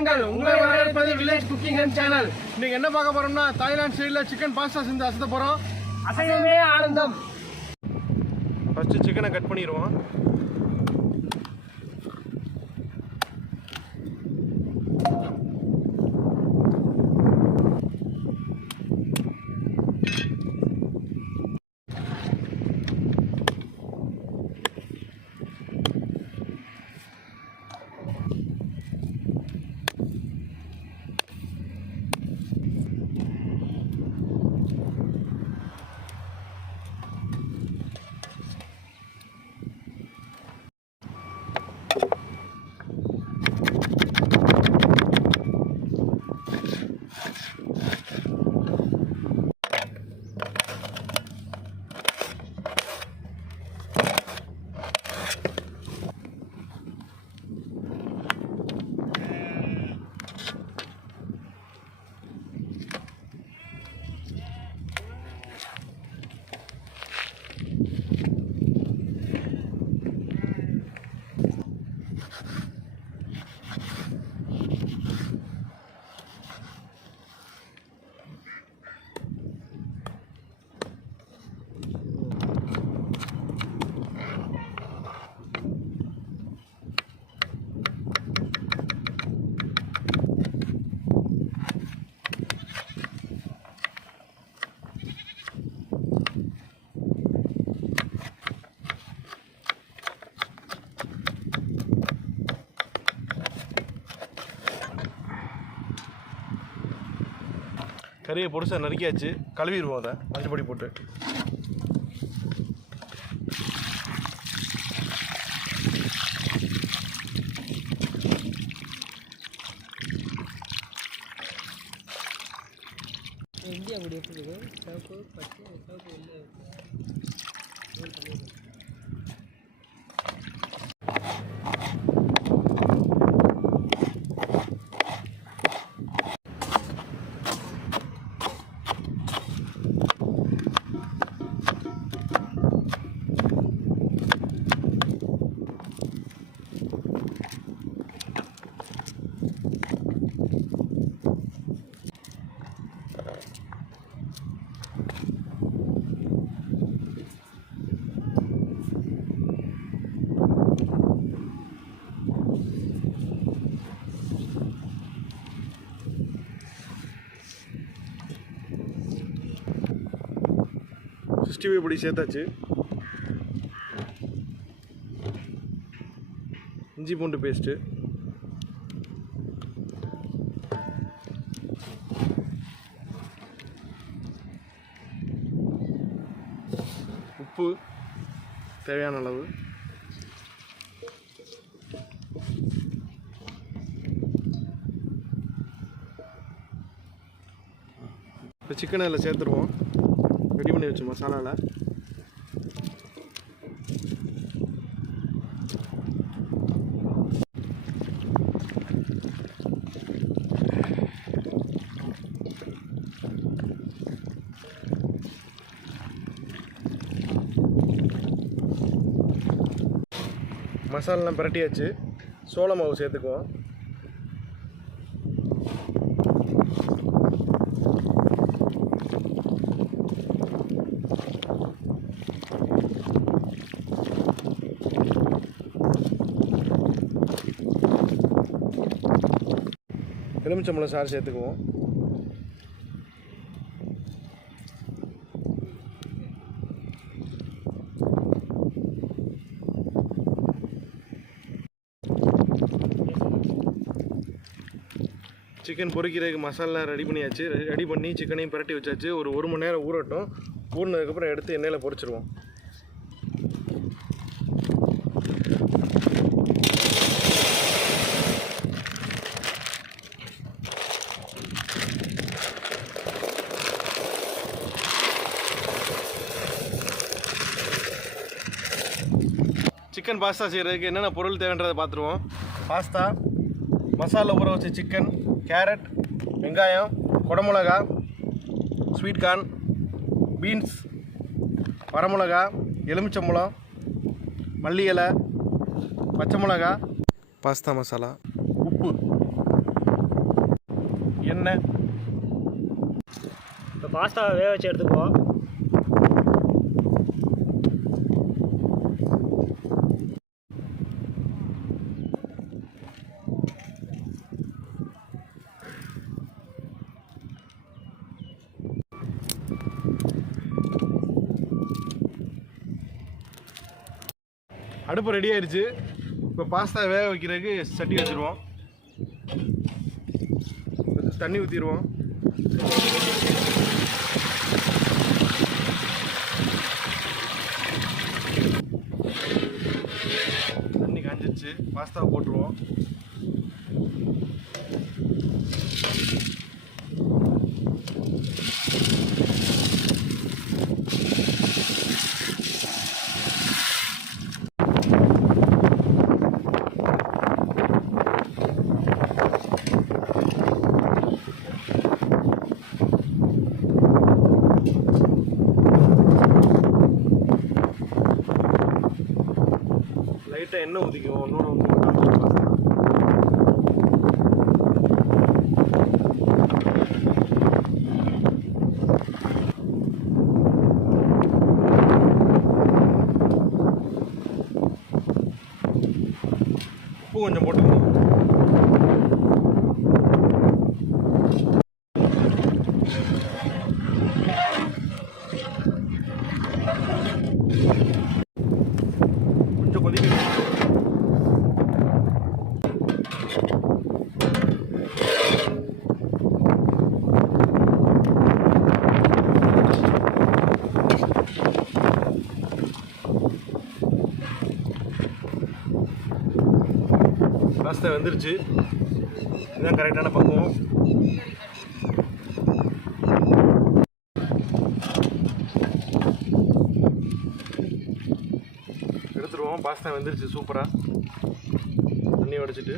வாருங்கள் உங்களை வரவேற்பது வில்லேஜ் குக்கிங் அண்ட் சேனல். இன்னைக்கு என்ன பார்க்க போறோம்னா தாய்லாந்து ஸ்டைல்ல சிக்கன் பாஸ்தா செஞ்சு அசத்த போறோம். அசைவமே ஆனந்தம். ஃபர்ஸ்ட் சிக்கனை கட் பண்ணிடுவோம். கறியை பொடிசா நறுக்கியாச்சு, கழுவிடுவோம். அதை மஞ்சள் பொடி போட்டு இந்தியா அப்படி எப்படி சிவப்பு பச்சை சிவப்பு வெள்ளை சிக்ஸ்டி ஃபைவ் பொடி சேர்த்தாச்சு. இஞ்சி பூண்டு பேஸ்ட்டு, உப்பு தேவையான அளவு, இப்போ சிக்கனை அதில் சேர்த்துருவோம். ரெடி பண்ணி வச்சு மசாலாவில் மசாலாலாம் பிரட்டியாச்சு. சோள மாவு சேர்த்துக்குவோம். எலுமிச்சம்பழம் சாறு சேர்த்துக்குவோம். சிக்கன் பொரிக்கிறதுக்கு மசாலா ரெடி பண்ணியாச்சு. ரெடி பண்ணி சிக்கனையும் பிரட்டி வச்சாச்சு. ஒரு மணி நேரம் ஊறட்டும். ஊறினதுக்கப்புறம் எடுத்து எண்ணெயில் பொரிச்சிருவோம். சிக்கன் பாஸ்தா செய்கிறதுக்கு என்னென்ன பொருள் தேவைன்றதை பார்த்துருவோம். பாஸ்தா, மசாலா ஊற வச்ச சிக்கன், கேரட், வெங்காயம், குடமிளகா, ஸ்வீட் கார்ன், பீன்ஸ், வரமிளகா, எலுமிச்சம்பழம், மல்லி இலை, பச்சை மிளகா, பாஸ்தா மசாலா, உப்பு. எண்ணெய். இப்போ பாஸ்தா வேக வச்சு எடுத்துக்குவோம். அடுப்பு ரெடி ஆயிடுச்சு. இப்போ பாஸ்தா வேக வைக்கிறதுக்கு சட்டி வச்சுருவோம். தண்ணி ஊற்றிடுவோம். தண்ணி காஞ்சிச்சு. பாஸ்தாவை போட்டுருவோம். லைட்டாக எண்ணெய் ஊற்றிக்குவோம். இன்னொன்று உப்பு கொஞ்சம் போட்டுக்குவோம். கொஞ்சம் கொதிக்க பாஸ்தா வந்துருச்சு. இதுதான் கரெக்டான பக்குவம். எடுத்துருவோம். பாஸ்தா வந்துருச்சு சூப்பராக. தண்ணி உடைச்சிட்டு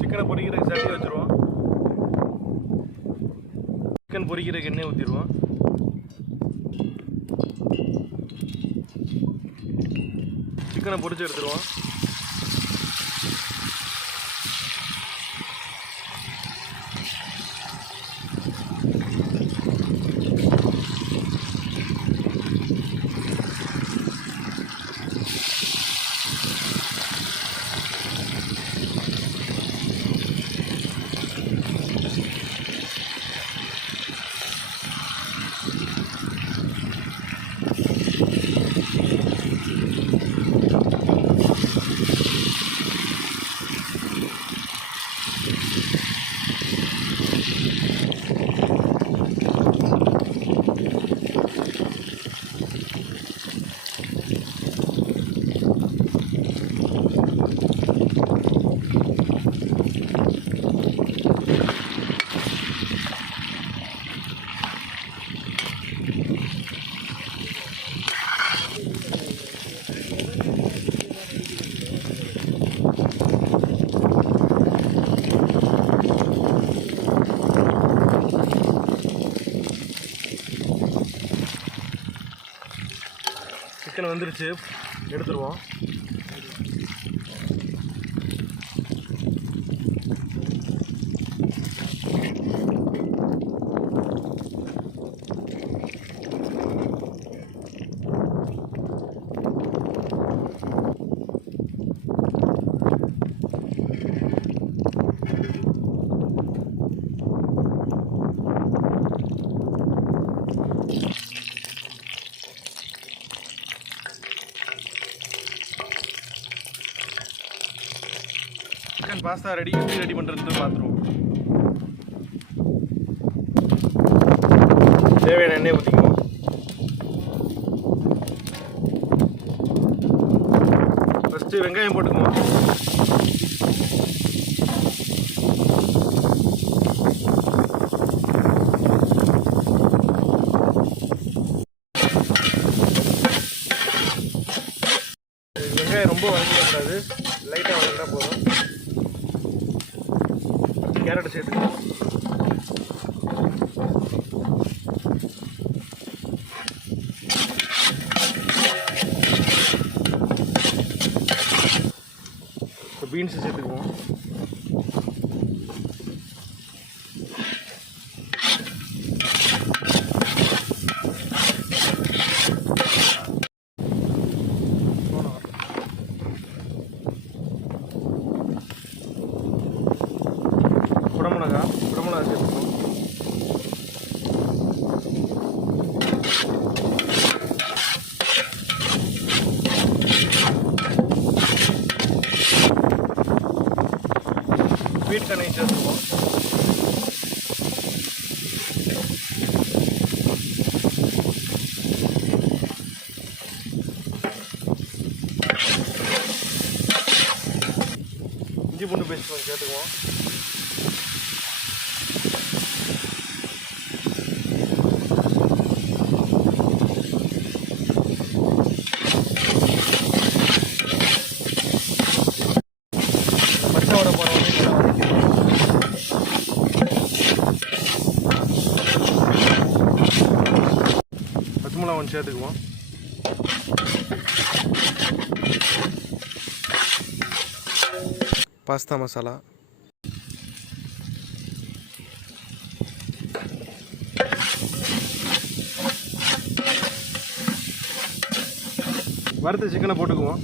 சிக்கனை பொரிக்கிறதுக்கு சட்டி வச்சுருவோம். சிக்கன் பொரிக்கிறதுக்கு எண்ணெய் ஊற்றிடுவோம். சிக்கனை பொரிச்சு எடுத்துருவோம். சிக்கன் வந்துருச்சு. எடுத்துருவோம். Chicken pasta ready. எப்படி ரெடி பண்ணுறதுன்னு பார்த்துருவோம். தேவையான எண்ணெய் ஃபஸ்ட்டு வெங்காயம் போட்டுக்குவோம். வெங்காயம் ரொம்ப வதங்கக்கூடாது, லைட்டாக வதங்கினா போதும். கேரட் சேர்த்துக்குவோம். பீன்ஸ் சேர்த்துக்குவோம். குடமிளகா சேர்த்துக்குவோம். ஸ்வீட் கண்ணை சேர்த்துக்குவோம். இஞ்சி பூண்டு பேஸ்ட் கொஞ்சம் சேர்த்துக்குவோம். பச்சை வடை போகிற பச்சை மிளகா ஒன்று சேர்த்துக்குவோம். பாஸ்தா மசாலா, வறுத்த சிக்கனை போட்டுக்குவோம்.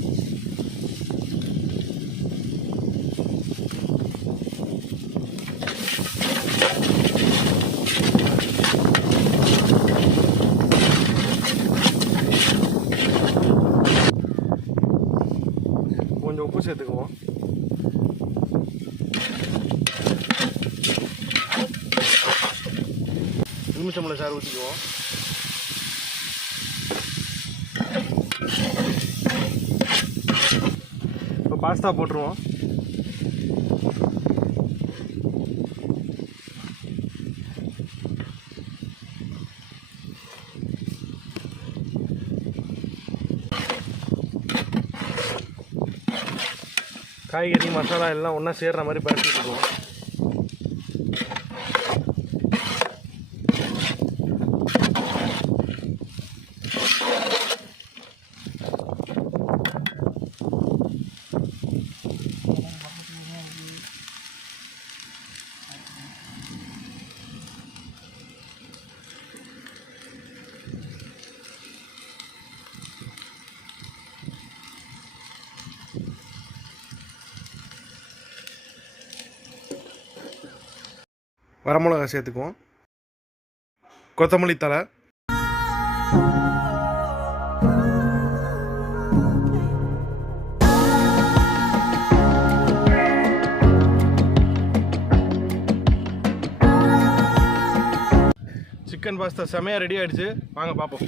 கொஞ்சம் உப்பு சேர்த்துக்குவோம். எலுமிச்சம்பழ சாறு ஊற்றிக்குவோம். இப்போ பாஸ்தா போட்டுருவோம். காய்கறி மசாலா எல்லாம் ஒன்றா சேர்ற மாதிரி பரட்டிட்டுக்குவோம். வரமிளகா சேர்த்துக்குவோம். கொத்தமல்லி தழை, சிக்கன் பாஸ்தா செமையாக ரெடி ஆகிடுச்சு. வாங்க பார்ப்போம்.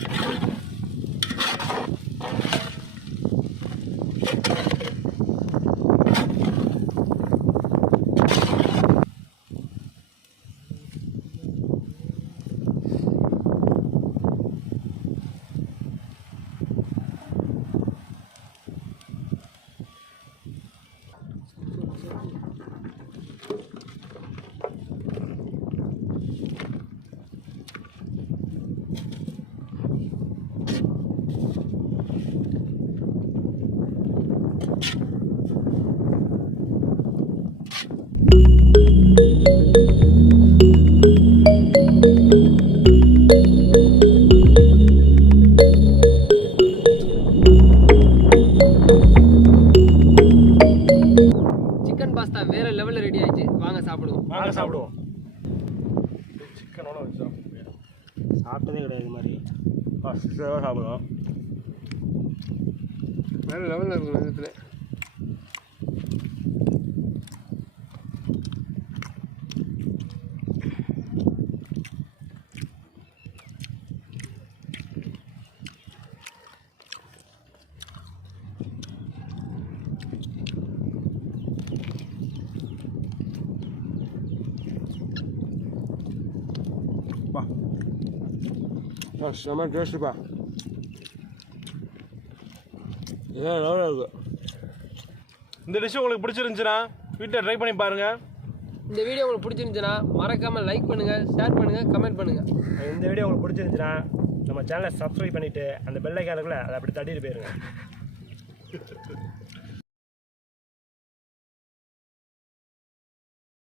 சிக்கன் பாஸ்தா வேற லெவலில் ரெடி ஆயிடுச்சு. வாங்க சாப்பிடுவோம். சிக்கனோட வச்சு சாப்பிட்டதே கிடையாது இது மாதிரி. சாப்பிடுவோம். வேற லெவலில் இருக்கிற விதத்தில் செம்ம டேஸ்ட்டுப்பா. ஏன் நல்லா இருக்கு. இந்த டிஷ் உங்களுக்கு பிடிச்சிருந்துச்சுன்னா வீட்டில் ட்ரை பண்ணி பாருங்கள். இந்த வீடியோ உங்களுக்கு பிடிச்சிருந்துச்சுன்னா மறக்காமல் லைக் பண்ணுங்கள், ஷேர் பண்ணுங்கள், கமெண்ட் பண்ணுங்கள். இந்த வீடியோ உங்களுக்கு பிடிச்சிருந்துச்சுன்னா நம்ம சேனலை சப்ஸ்கிரைப் பண்ணிவிட்டு அந்த பெல் ஐக்கானுக்குள்ளே அதை அப்படி தட்டிட்டு போயிருங்க.